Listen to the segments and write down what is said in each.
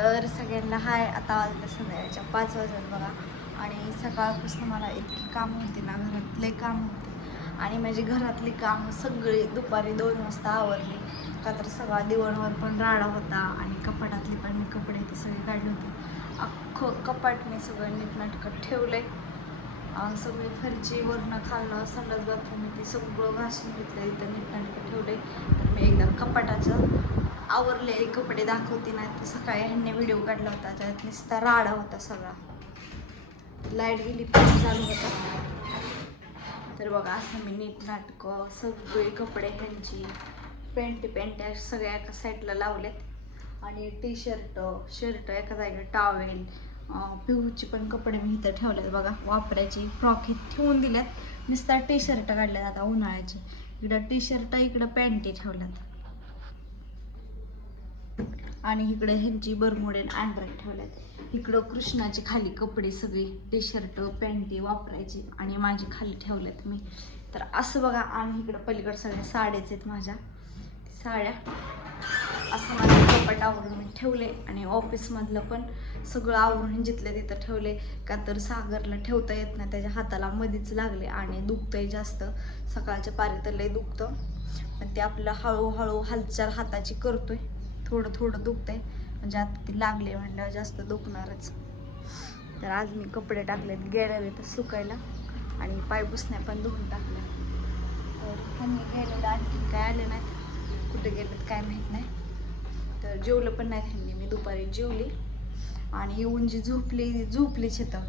तर सगळ्यांना हाय आता वाजलं संध्याकाळच्या पाच वाजत बघा. आणि सकाळपासून मला इतकी कामं होती ना घरातले काम होते. आणि माझी घरातली कामं सगळी दुपारी दोन वाजता आवरली. का तर सगळा दिवणवर पण राडा होता आणि कपाटातली पण मी कपडे ते सगळे काढले होते. अख्खं कपाट मी सगळं नीटनाटकं ठेवलं आहे सगळी फरची वरणं खाल्लं संडास बाथरूम ते सगळं घासून घेतलं इथं नीटनाटकं ठेवलंय. तर मी एकदा कपाटाचं आवरलेले कपडे दाखवते ना ते सकाळी ह्यांनी व्हिडिओ काढला होता त्यात नुसता राडा होता सगळा. लाइट गेली पण चालू होता. तर बघा असं मी नीट नाटकं सगळे कपडे ह्यांची पॅन्ट पॅन्ट सगळ्या एका साईडला लावलेत. आणि टी शर्ट शर्ट एका जागेवर टावेल पिऊचे पण कपडे मी इथं ठेवलेत बघा. वापरायची फ्रॉक हे ठेवून दिल्यात. नुसता टी शर्ट काढल्यात आता उन्हाळ्याचे. इकडं टी शर्ट इकडं पॅन्टी ठेवल्यात. आणि इकडे ह्यांची बरमुडे अँड्रॉइड ठेवल्यात. इकडं कृष्णाचे खाली कपडे सगळे टी शर्ट पॅन्टी वापरायची आणि माझे खाली ठेवलेत मी. तर असं बघा आणि इकडं पलीकडं सगळ्या साड्याच आहेत माझ्या. साड्या. असं माझं कपाट आवरून मी ठेवले आणि ऑफिसमधलं पण सगळं आवरून जिथलं तिथं ठेवले. का तर सागरला ठेवता येत नाही त्याच्या हाताला मधीच लागले आणि दुखतंय जास्त. सकाळच्या पारी तर लय दुखतं. पण ते आपलं हळूहळू हालचाल हाताची करतोय. थोडं थोडं दुखतंय. म्हणजे आता ती लागले म्हणल्यावर जास्त दुखणारच. तर आज मी कपडे टाकलेत गेलेले तर सुकायला आणि पाय पुसण्या पण धुवून टाकल्या. तर त्यांनी गेलेलं आणखी काय आले नाहीत कुठे गेलेत काय माहीत नाही. तर जेवलं पण नाही त्यांनी. मी दुपारी जेवली आणि येऊन जी झोपली झोपली शेतं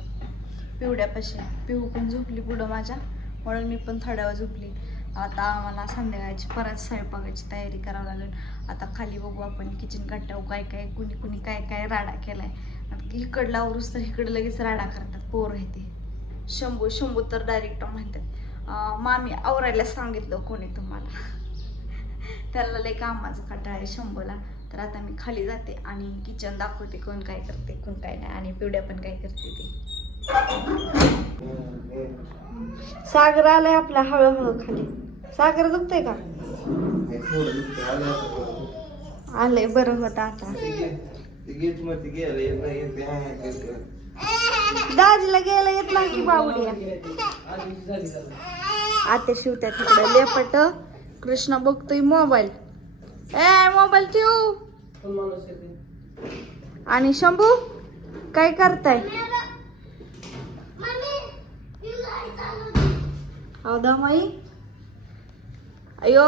पिवड्यापाशी. पिऊ पण झोपली पुढं माझ्या. म्हणून मी पण थोड्या झोपली. आता आम्हाला संध्याकाळची परत स्वयंपाकाची तयारी करावं लागेल. आता खाली बघू आपण किचन कट्ट्यावर काय काय कुणी कुणी काय काय राडा केलाय. आणि इकडला आवरूस तर इकडे लगेच राडा करतात पोर आहे ते. शंभू शंभू तर डायरेक्ट म्हणतात. मामी आवरायला सांगितलं कोणी तुम्हाला. त्याला लय कामाचं कटाळ आहे शंभूला. तर आता मी खाली जाते आणि किचन दाखवते कोण काय करते कोण काय नाही. आणि पिवड्या पण काय करते ते. सागर आलाय आपला हळूहळू खाली. सागर दुखतंय का? आलंय बरं होत आता. दाजीला गेला येत नाही की बावड्या आता शिवत्या तिकडे. लेपट. कृष्ण बघतोय मोबाईल. ए मोबाईल ठेवू. आणि शंभू काय करताय? अवदा माई अयो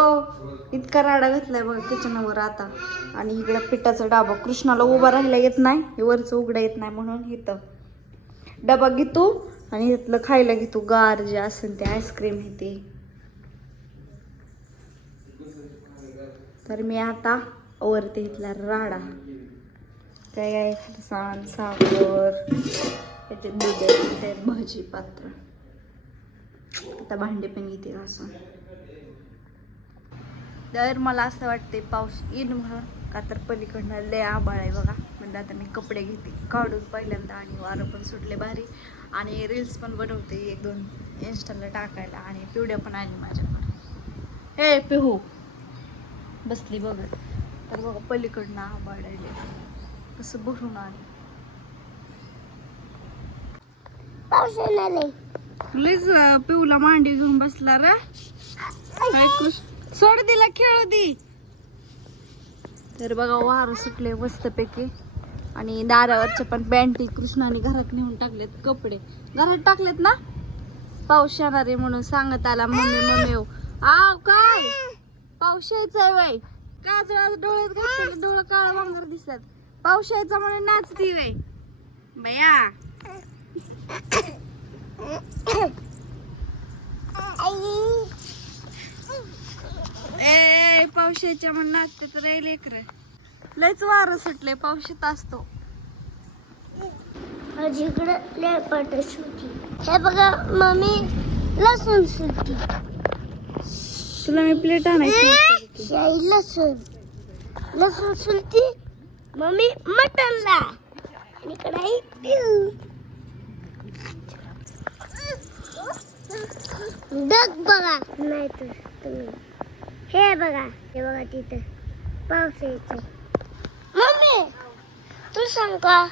इतका राडा घातलाय बघा किचनवर आता. आणि इकडं पिठाचा डाबा. कृष्णाला उभा राहायला येत नाही. हे वरचं उघडा येत नाही म्हणून इथं. डबा घेतो आणि इथलं खायला घेतो गार जे असेल ते आईस्क्रीम हे ते. तर मी आता वरते इथला राडा. काय काय फरसाण साखर त्याचे दूध भाजी पात्र आता भांडे पण घेते घासून तर मला असं वाटते पाऊस येईल म्हणून. का तर पलीकडनं लय आबाळ आहे बघा. म्हणजे आता मी कपडे घेते. काढून पहिल्यांदा आणि वारं पण सुटले भारी. आणि रील्स पण बनवते एक दोन इन्स्टाला टाकायला आणि पिवड्या पण आली माझ्याकडे हे पिहू. बसली बघत तर बघा पलीकडनं आबाळ आहे कसं भरून आले. लईच पिऊला मांडी घेऊन बसला रे. काय कुस- सोड दिला खेळू दी. तर बघा वारं सुटले मस्तपैकी. आणि दारावरच्या पण पॅन्टी कृष्णाने घरात नेऊन टाकलेत कपडे. घरात टाकलेत ना? पाऊस येणार आहे म्हणून सांगत आला मम्मी मम्मी. आव काय? पाऊस यायचा आहे वय काजळा डोळ्यात घातले डोळं काळ वांगर दिसतात. पाऊस यायचा म्हणून नाचती वय बया ए पावसाच्या म्हणून नाचते तर लेकर लयच वारं सुटले पावसात असतो. माझ्याकडे लेपट सुटी हे बघा मम्मी लसूण सुटी तुला मी प्लेट आणायची लसूण. लसूण सुलटी मम्मी मटनला. आणि कढाई डग बघा नाही तर तुम्ही हे बघा हे बघा तिथं. पाऊस यायचं. मम्मी तुला सांग का?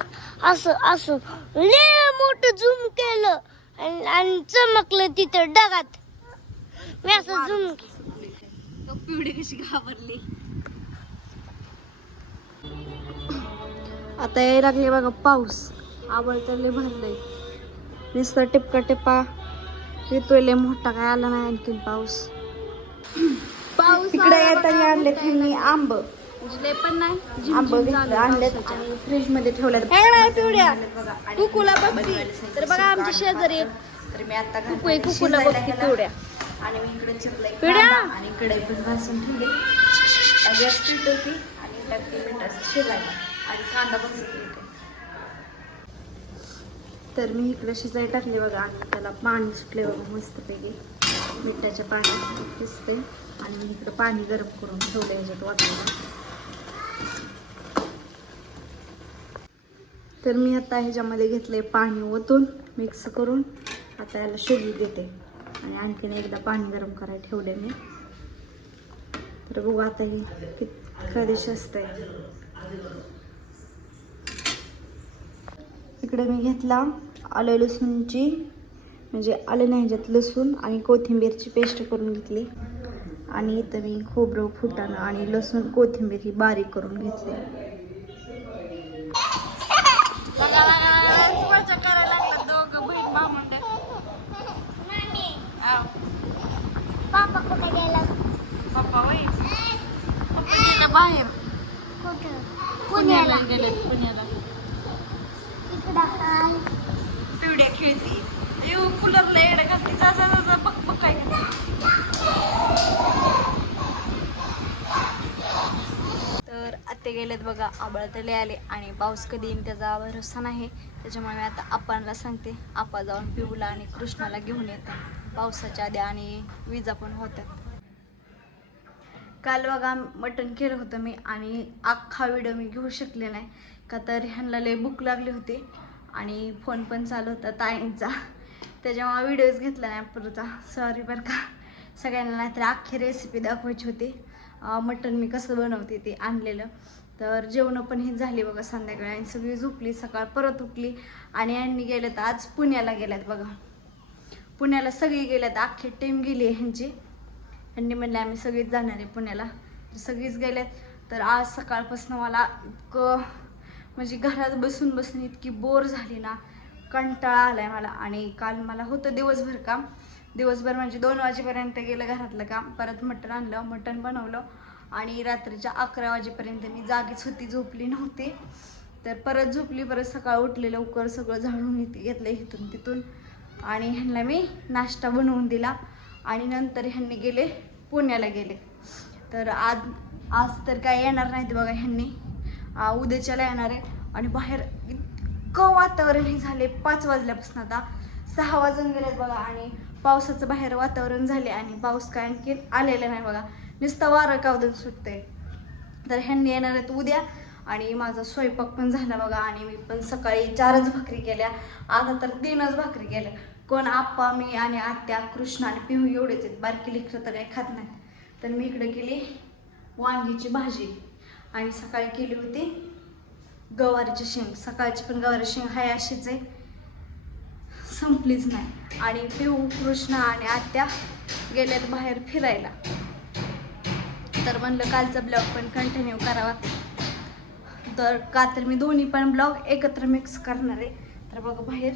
असं असं. लय मोठं झूम केलं आणि आणि चमकलं तिथं डगात मी असं झूम तो पिवडी कशी घाबरली. आता यायला लागले बघा पाऊस. आबळ तर लय भरलंय. नुसतं टिपका टिपा. येतोय लय मोठा काय आला नाही आणखीन पाऊस. तिकडे येताना आणले त्यांनी आंब पण नाही आंब घेतलं आणलेत आणि फ्रीजमध्ये पिवड्या कुकूला. तर बघा आमच्या शेजारी. तर मी आता कुकू कुकूला. पिवड्या. आणि मी इकडे पिवड्या. आणि पण भाजून ठेवली गॅस आणि शिजायला आणि कांदा पण तर मी इकडे शिजायला टाकले बघा आणि त्याला पाणी सुटले बघा मस्तपैकी मिठाच्या पाण्यात शिजते आणि मी इकडं पाणी गरम करून ठेवलं ह्याच्यात वाटायला. तर मी आता ह्याच्यामध्ये घेतले पाणी ओतून मिक्स करून. आता याला शिजू देते. आणि आणखीन एकदा पाणी गरम करायला ठेवले मी. तर बघू आता हे कित कधी शिजतंय इकडे मी घेतला आलं लसूणची म्हणजे आलं नाही ह्याच्यात लसूण आणि कोथिंबीरची पेस्ट करून घेतली. आणि इथं मी खोबरं फुटाणं आणि लसूण कोथिंबीर ही बारीक करून घेतली. पापा कुठे गेला? बाहेर. कुठं? पुण्याला. गेलेत पुण्याला इकडं हाय. पिवड्या खेळती येऊ कूलरला येडं घालती जा जा जा जा बघ बघ काय ते गेलेत बघा आबाळ तले आले. आणि पाऊस कधी येईल त्याचा भरोसा नाही. त्याच्यामुळे मी आता आप्पांना सांगते आप्पा जाऊन पिऊला आणि कृष्णाला घेऊन येतात. पावसाच्या आधी आणि विजा पण होतात. काल बघा मटण केलं होतं मी आणि अख्खा व्हिडिओ मी घेऊ शकले नाही. का तर ह्यांना लय भूक लागली होती आणि फोन पण चालू होता ताईंचा. त्याच्यामुळे व्हिडिओज घेतला नाही पुढचा सॉरी बरं का. सगळ्यांना नाहीतर अख्खी रेसिपी दाखवायची होती. मटण मी कसं बनवते ते आणलेलं. तर जेवणं पण ही झाली बघा संध्याकाळी आणि सगळी झोपली सकाळ परत उठली आणि यांनी गेले तर आज पुण्याला गेल्यात बघा. पुण्याला सगळी गेल्यात अख्खी टीम गेली आहे ह्यांची. ह्यांनी म्हणले आम्ही सगळीच जाणार आहे पुण्याला. तर सगळीच गेल्यात तर आज सकाळपासून मला इतकं म्हणजे घरात बसून बसून इतकी बोर झाली ना कंटाळा आला आहे मला. आणि काल मला होतं दिवसभर काम. दिवसभर म्हणजे दोन वाजेपर्यंत गेलं घरातलं काम परत मटण आणलं मटण बनवलं आणि रात्रीच्या अकरा वाजेपर्यंत मी जागीच होती झोपली नव्हती. तर परत झोपली परत सकाळ उठले लवकर सगळं झाडून घेतलं इथून तिथून. आणि ह्यांना मी नाश्ता बनवून दिला आणि नंतर ह्यांनी गेले पुण्याला गेले. तर आज आज तर काय येणार नाहीत बघा ह्यांनी. उद्याच्याला येणार आहे. आणि बाहेर इतकं वातावरण हे झाले पाच वाजल्यापासून आता. सहा वाजून गेलेत बघा आणि पावसाचं बाहेर वातावरण झाले आणि पाऊस काय आणखी आलेला नाही बघा. नुसतं वारं कावदून सुटतंय. तर ह्यांनी येणार आहेत उद्या आणि माझा स्वयंपाक पण झाला बघा आणि मी पण सकाळी चारच भाकरी केल्या. आता तर तीनच भाकरी केल्या. कोण आप्पा मी आणि आत्या कृष्ण आणि पिहू एवढेच आहेत. बारकी लेकरं तर काही खात नाहीत. तर मी इकडे केली वांगीची भाजी आणि सकाळी केली होती गवारीची शेंग. सकाळची पण गवारीची शेंग हाय अशीच आहे. संपलीच नाही. आणि पिऊ कृष्ण आणि आत्या गेल्यात बाहेर फिरायला. तर म्हणलं कालचा ब्लॉग पण कंटिन्यू करावा. तर का तर मी दोन्ही पण ब्लॉग एकत्र मिक्स करणार आहे. तर बघा बाहेर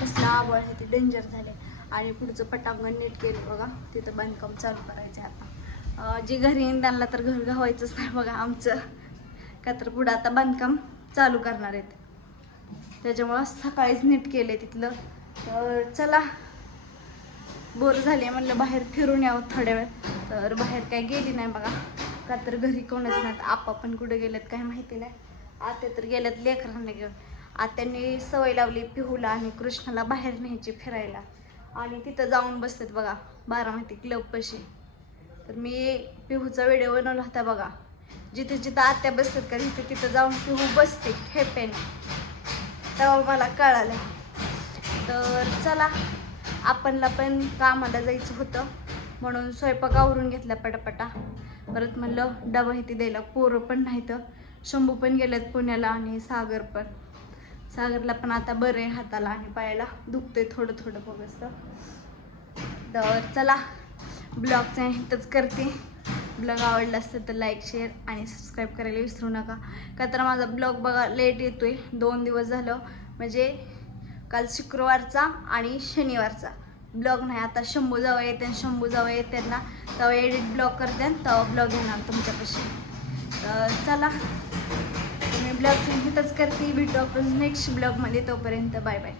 कसला आबळ आहे ते डेंजर झाले. आणि पुढचं पटांगण नीट केलं बघा. तिथं बांधकाम चालू करायचं आहे आता. जे घरी येईन त्यांना तर घर घावायचंच नाही बघा आमचं. का तर पुढं आता बांधकाम चालू करणार आहेत. त्याच्यामुळं सकाळीच नीट केलं तिथलं. तर चला. बोर झाले म्हणलं बाहेर फिरून यावं थोड्या वेळ. तर बाहेर काय गेली नाही बघा. का तर घरी कोणच नाहीत. आपा पण कुठे गेलेत काय माहिती नाही. आत्या तर गेल्यात लेकरांना घेऊन. आत्यांनी सवय लावली पिहूला आणि कृष्णाला बाहेर न्यायची फिरायला. आणि तिथं जाऊन बसतात बघा. बारामती क्लब पशी. तर मी पिहूचा व्हिडिओ बनवला होता बघा. जिथे जिथं आत्या बसतात का तिथे तिथं जाऊन पिहू बसते. ठेपेने तेव्हा मला कळालं. तर चला आपणला पण कामाला जायचं होतं. म्हणून स्वयंपाक आवरून घेतला पटापटा. परत म्हणलं डबा इथे द्यायला पोरं पण नाही तर शंभू पण गेलेत पुण्याला आणि सागर पण. सागरला पण आता बरं आहे हाताला आणि पायाला दुखतंय थोडं थोडं बघत. तर चला ब्लॉगचं इथंच करते. ब्लॉग आवडला असेल तर लाईक शेअर आणि सबस्क्राईब करायला विसरू नका. का तर माझा ब्लॉग बघा लेट येतोय. दोन दिवस झालं. म्हणजे काल शुक्रवारचा आणि शनिवारचा. ब्लॉग नाही आता शंभू जावं येते शंभू जावं येते ना तेव्हा एडिट ब्लॉग करते तेव्हा ब्लॉग येणार तुमच्यापाशी. तर चला मी ब्लॉग इथंच करते भेटू आपण नेक्स्ट ब्लॉगमध्ये तोपर्यंत. Bye bye